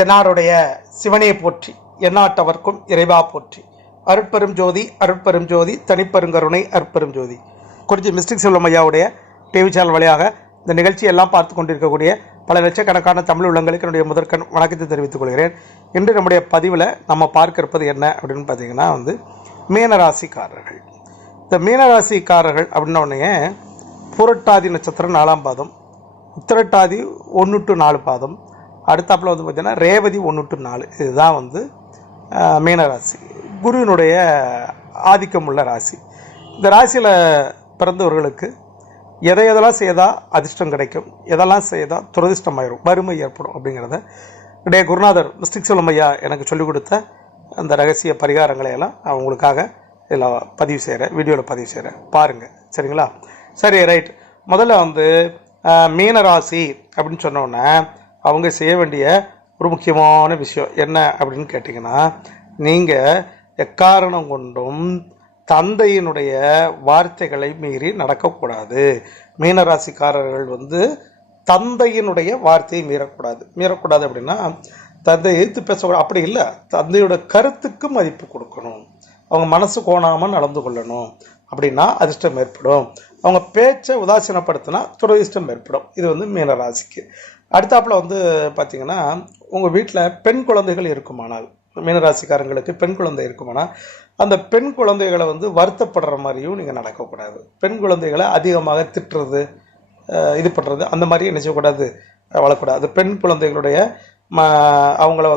தென்னாருடைய சிவனே போற்றி, எந்நாட்டவர்க்கும் இறைவா போற்றி. அருட்பெரும் ஜோதி அருட்பெரும் ஜோதி தனிப்பெருங்கருணை அருட்பெரும் ஜோதி. குறிச்சி மிஸ்டிக் செல்வம் ஐயாவுடைய டிவி சேனல் வழியாக இந்த நிகழ்ச்சியெல்லாம் பார்த்து கொண்டிருக்கக்கூடிய பல லட்சக்கணக்கான தமிழ் உள்ளங்களுக்கு என்னுடைய முதற்கண் வணக்கத்தை தெரிவித்துக் கொள்கிறேன். இன்று நம்முடைய பதிவில் நம்ம பார்க்க இருப்பது என்ன அப்படின்னு பார்த்தீங்கன்னா மீனராசிக்காரர்கள். இந்த மீனராசிக்காரர்கள் அப்படின்ன உடனே புரட்டாதி நட்சத்திரம் 4ஆம் பாதம், உத்திரட்டாதி 1 to 4 பாதம், அடுத்தாப்பில் பார்த்தீங்கன்னா ரேவதி 1 to 4. இதுதான் மீனராசி, குருவினுடைய ஆதிக்கம் உள்ள ராசி. இந்த ராசியில் பிறந்தவர்களுக்கு எதையெல்லாம் செய்தால் அதிர்ஷ்டம் கிடைக்கும், எதெல்லாம் செய்தால் துரதிர்ஷ்டம் ஆயிரும், வறுமை ஏற்படும் அப்படிங்கிறத என்னுடைய குருநாதர் மிஸ்டிக் செல்வம் ஐயா எனக்கு சொல்லிக் கொடுத்த அந்த ரகசிய பரிகாரங்களை எல்லாம் நான் உங்களுக்காக இதில் பதிவு செய்கிறேன், வீடியோவில் பதிவு செய்கிறேன், பாருங்கள். சரிங்களா? சரி, ரைட். முதல்ல மீனராசி அப்படின்னு சொன்னோன்னே அவங்க செய்ய வேண்டிய ஒரு முக்கியமான விஷயம் என்ன அப்படின்னு கேட்டிங்கன்னா, நீங்கள் எக்காரணம் கொண்டும் தந்தையினுடைய வார்த்தைகளை மீறி நடக்கக்கூடாது. மீனராசிக்காரர்கள் தந்தையினுடைய வார்த்தையை மீறக்கூடாது அப்படின்னா தந்தை எதிர்த்து பேசக்கூடாது, அப்படி இல்லை, தந்தையோட கருத்துக்கு மதிப்பு கொடுக்கணும், அவங்க மனசு கோணாமல் நடந்து கொள்ளணும், அப்படின்னா அதிர்ஷ்டம் ஏற்படும். அவங்க பேச்சை உதாசீனப்படுத்தினா துரதிர்ஷ்டம் ஏற்படும். இது மீனராசிக்கு. அடுத்தாப்புல பார்த்தீங்கன்னா, உங்கள் வீட்டில் பெண் குழந்தைகள் இருக்குமானால், மீனராசிக்காரங்களுக்கு பெண் குழந்தை இருக்குமானால், அந்த பெண் குழந்தைகளை வருத்தப்படுற மாதிரியும் நீங்கள் நடக்கக்கூடாது. பெண் குழந்தைகளை அதிகமாக திட்டுறது, இது பண்ணுறது, அந்த மாதிரி என்ன செய்யக்கூடாது, வளர்க்கக்கூடாது. பெண் குழந்தைகளுடைய அவங்கள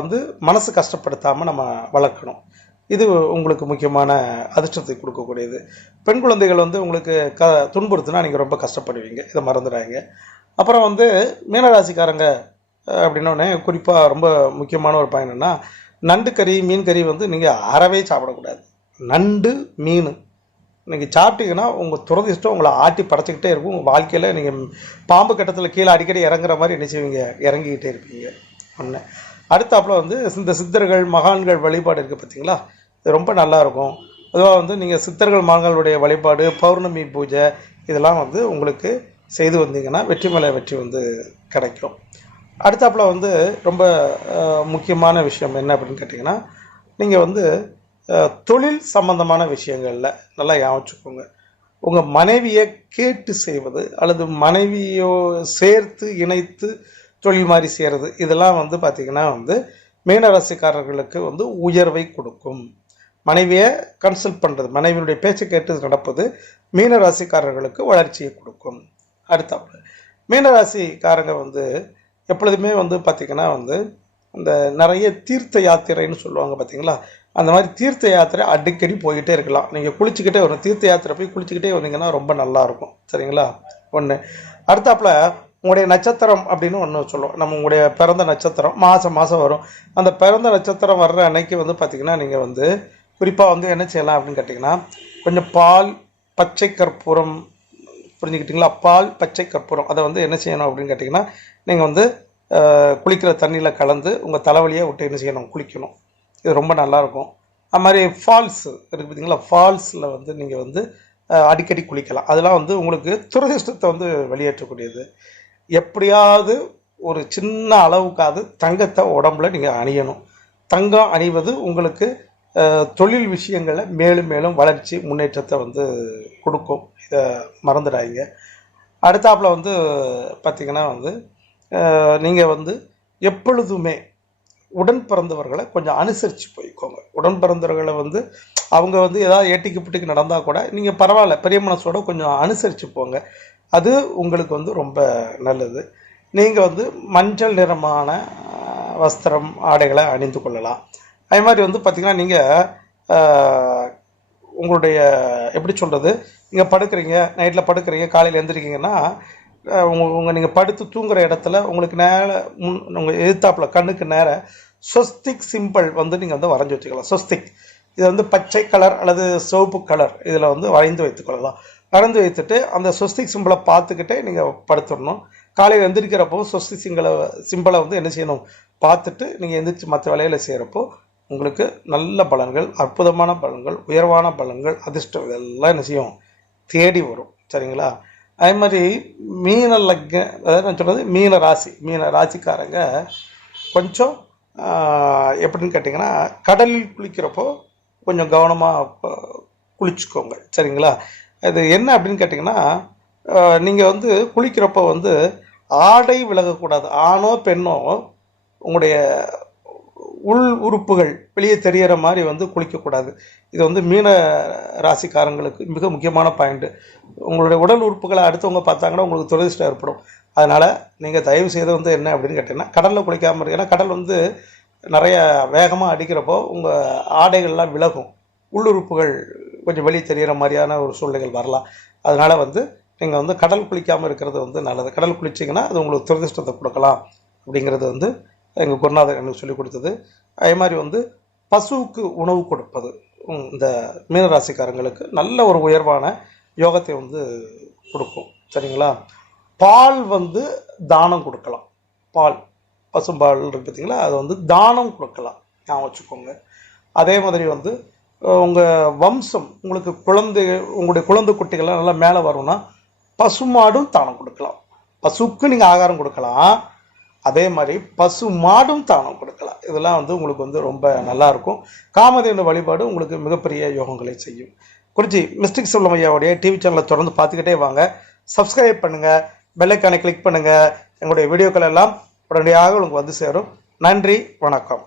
மனசு கஷ்டப்படுத்தாமல் நம்ம வளர்க்கணும். இது உங்களுக்கு முக்கியமான அதிர்ஷ்டத்தை கொடுக்கக்கூடியது. பெண் குழந்தைகள் உங்களுக்கு துன்புறுத்துனா நீங்கள் ரொம்ப கஷ்டப்படுவீங்க, இதை மறந்துடாங்க. அப்புறம் மீனராசிக்காரங்க அப்படின்னோடனே குறிப்பாக ரொம்ப முக்கியமான ஒரு பயன் என்னன்னா, நண்டு கறி மீன் கறி நீங்கள் அறவே சாப்பிடக்கூடாது. நண்டு மீன் நீங்கள் சாப்பிட்டீங்கன்னா உங்கள் துரதிர்ஷ்டம் உங்களை ஆட்டி படைச்சிக்கிட்டே இருக்கும். உங்கள் வாழ்க்கையில் நீங்கள் பாம்பு கட்டத்தில் கீழே அடிக்கடி இறங்குற மாதிரி என்ன செய்வீங்க, இறங்கிக்கிட்டே இருப்பீங்க. ஒன்று. அடுத்தாப்புல இந்த சித்தர்கள் மகான்கள் வழிபாடு இருக்குது பார்த்தீங்களா, இது ரொம்ப நல்லாயிருக்கும். பொதுவாக நீங்கள் சித்தர்கள் மகான்களுடைய வழிபாடு, பௌர்ணமி பூஜை, இதெல்லாம் உங்களுக்கு செய்து வந்தீங்கன்னா வெற்றி மேலே வெற்றி கிடைக்கும். அடுத்தாப்புல ரொம்ப முக்கியமான விஷயம் என்ன அப்படின்னு கேட்டிங்கன்னா, நீங்கள் தொழில் சம்பந்தமான விஷயங்களில் நல்லா ஞாபகிச்சுக்கோங்க. உங்கள் மனைவியை கேட்டு செய்வது அல்லது மனைவியோ சேர்த்து இணைத்து தொழில் மாதிரி செய்கிறது, இதெல்லாம் பார்த்திங்கன்னா மீனராசிக்காரர்களுக்கு உயர்வை கொடுக்கும். மனைவியை கன்சல்ட் பண்ணுறது, மனைவியுடைய பேச்சை கேட்டு நடப்பது மீனராசிக்காரர்களுக்கு வளர்ச்சியை கொடுக்கும். அடுத்தாப்புல மீனராசிக்காரங்க எப்பொழுதுமே பார்த்திங்கன்னா இந்த நிறைய தீர்த்த யாத்திரைன்னு சொல்லுவாங்க பார்த்தீங்களா, அந்த மாதிரி தீர்த்த யாத்திரை அடிக்கடி போய்கிட்டே இருக்கலாம். நீங்கள் குளிச்சுக்கிட்டே வரும், தீர்த்த யாத்திரை போய் குளிச்சுக்கிட்டே வந்தீங்கன்னா ரொம்ப நல்லாயிருக்கும். சரிங்களா? ஒன்று. அடுத்தாப்புல உங்களுடைய நட்சத்திரம் அப்படின்னு ஒன்று சொல்லுவோம். நம்ம உங்களுடைய பிறந்த நட்சத்திரம் மாதம் வரும். அந்த பிறந்த நட்சத்திரம் வர்ற அன்னைக்கு பார்த்திங்கன்னா நீங்கள் குறிப்பாக என்ன செய்யலாம் அப்படின்னு கேட்டிங்கன்னா, கொஞ்சம் பால் பச்சை கற்பூரம், புரிஞ்சுக்கிட்டிங்களா, பால் பச்சை கற்பூரம், அதை என்ன செய்யணும் அப்படின்னு கேட்டிங்கன்னா, நீங்கள் குளிக்கிற தண்ணியில் கலந்து உங்கள் தலைவலியை விட்டு என்ன செய்யணும், குளிக்கணும். இது ரொம்ப நல்லாயிருக்கும். அது மாதிரி ஃபால்ஸ் இருக்குது பார்த்தீங்களா, ஃபால்ஸில் நீங்கள் அடிக்கடி குளிக்கலாம். அதெல்லாம் உங்களுக்கு துரதிர்ஷ்டத்தை வெளியேற்றக்கூடியது. எப்படியாவது ஒரு சின்ன அளவுக்காவது தங்கத்தை உடம்புல நீங்கள் அணியணும். தங்கம் அணிவது உங்களுக்கு தொழில் விஷயங்களில் மேலும் மேலும் வளர்ச்சி முன்னேற்றத்தை கொடுக்கும். இதை மறந்துடாதீங்க. அடுத்தாப்புல பார்த்திங்கன்னா நீங்கள் எப்பொழுதுமே உடன் பிறந்தவர்களை கொஞ்சம் அனுசரித்து போய்க்கோங்க. உடன் பிறந்தவர்களை அவங்க ஏதாவது ஏட்டிக்கு பிட்டிக்கு நடந்தால் கூட நீங்கள் பரவாயில்ல, பெரிய மனசோட கொஞ்சம் அனுசரித்து போங்க. அது உங்களுக்கு ரொம்ப நல்லது. நீங்கள் மஞ்சள் நிறமான வஸ்திரம் ஆடைகளை அணிந்து கொள்ளலாம். அது மாதிரி பார்த்திங்கன்னா, நீங்கள் உங்களுடைய எப்படி சொல்கிறது, நீங்கள் படுக்கிறீங்க, நைட்டில் படுக்கிறீங்க, காலையில் எழுந்திரிக்கிங்கன்னா நீங்கள் படுத்து தூங்குற இடத்துல உங்களுக்கு நேர உங்கள் எதிர்த்தாப்பில் கண்ணுக்கு நேர ஸ்வஸ்திக் சிம்பிள் நீங்கள் வரைஞ்சி வச்சுக்கலாம். ஸ்வஸ்திக் இது பச்சை கலர் அல்லது சிவப்பு கலர் இதில் வரைந்து வைத்துக்கொள்ளலாம். வரைந்து வைத்துட்டு அந்த ஸ்வஸ்திக் சிம்பிளை பார்த்துக்கிட்டே நீங்கள் படுத்துடணும். காலையில் எந்திரிக்கிறப்போ ஸ்வஸ்திக் சிம்பிளை என்ன செய்யணும், பார்த்துட்டு நீங்கள் எந்திரிச்சு மற்ற வேலைகளை செய்கிறப்போ உங்களுக்கு நல்ல பலன்கள், அற்புதமான பலன்கள், உயர்வான பலன்கள், அதிர்ஷ்டம் இதெல்லாம் என்ன செய்யும், தேடி வரும். சரிங்களா? அதே மாதிரி மீன லக்ன, அதாவது நான் சொல்கிறது மீன ராசிக்காரங்க கொஞ்சம் எப்படின்னு கேட்டிங்கன்னா, கடலில் குளிக்கிறப்போ கொஞ்சம் கவனமாக குளிச்சுக்கோங்க, சரிங்களா? இது என்ன அப்படின்னு கேட்டிங்கன்னா, நீங்கள் வந்து குளிக்கிறப்போ வந்து ஆடை விலகக்கூடாது. ஆணோ பெண்ணோ உங்களுடைய உள் உறுப்புகள் வெளியே தெரியற மாதிரி வந்து குளிக்கக்கூடாது. இது வந்து மீன ராசிக்காரங்களுக்கு மிக முக்கியமான பாயிண்ட். உங்களுடைய உடல் உறுப்புகளை அடுத்தவங்க பார்த்தாங்கன்னா உங்களுக்கு துரதிஷ்டம் ஏற்படும். அதனால் நீங்கள் தயவு செய்து வந்து என்ன அப்படின்னு கேட்டிங்கன்னா, கடலில் குளிக்காமல் இருக்கு. ஏன்னா கடல் வந்து நிறைய வேகமாக அடிக்கிறப்போ உங்கள் ஆடைகள்லாம் விலகும், உள்ளுறுப்புகள் கொஞ்சம் வெளியே தெரிகிற மாதிரியான ஒரு சூழ்நிலைகள் வரலாம். அதனால் வந்து நீங்கள் வந்து கடல் குளிக்காமல் இருக்கிறது வந்து நல்லது. கடல் குளிச்சிங்கன்னா அது உங்களுக்கு துரதிஷ்டத்தை கொடுக்கலாம் அப்படிங்கிறது வந்து எங்கள் குருநாதர் எனக்கு சொல்லிக் கொடுத்தது. அதே மாதிரி வந்து பசுவுக்கு உணவு கொடுப்பது இந்த மீனராசிக்காரங்களுக்கு நல்ல ஒரு உயர்வான யோகத்தை வந்து கொடுக்கும், சரிங்களா? பால் வந்து தானம் கொடுக்கலாம். பால், பசும்பால் இருக்கு பார்த்தீங்களா, அது வந்து தானம் கொடுக்கலாம், நான் வச்சுக்கோங்க. அதே மாதிரி வந்து உங்கள் வம்சம், உங்களுக்கு உங்களுடைய குழந்தை குட்டிகள்லாம் நல்லா மேலே வரும்னா பசுமாடும் தானம் கொடுக்கலாம். பசுக்கு நீங்கள் ஆகாரம் கொடுக்கலாம், அதே மாதிரி பசு மாடும் தானம் கொடுக்கலாம். இதெல்லாம் வந்து உங்களுக்கு வந்து ரொம்ப நல்லாயிருக்கும். காமதேவ வழிபாடு உங்களுக்கு மிகப்பெரிய யோகங்களை செய்யும். குறிச்சி மிஸ்டிக் செல்வம் ஐயாவுடைய டிவி சேனலை தொடர்ந்து பார்த்துக்கிட்டே வாங்க. சப்ஸ்கிரைப் பண்ணுங்கள், பெல்லைக்கானை கிளிக் பண்ணுங்கள். எங்களுடைய வீடியோக்கள் எல்லாம் உடனடியாக உங்களுக்கு வந்து சேரும். நன்றி, வணக்கம்.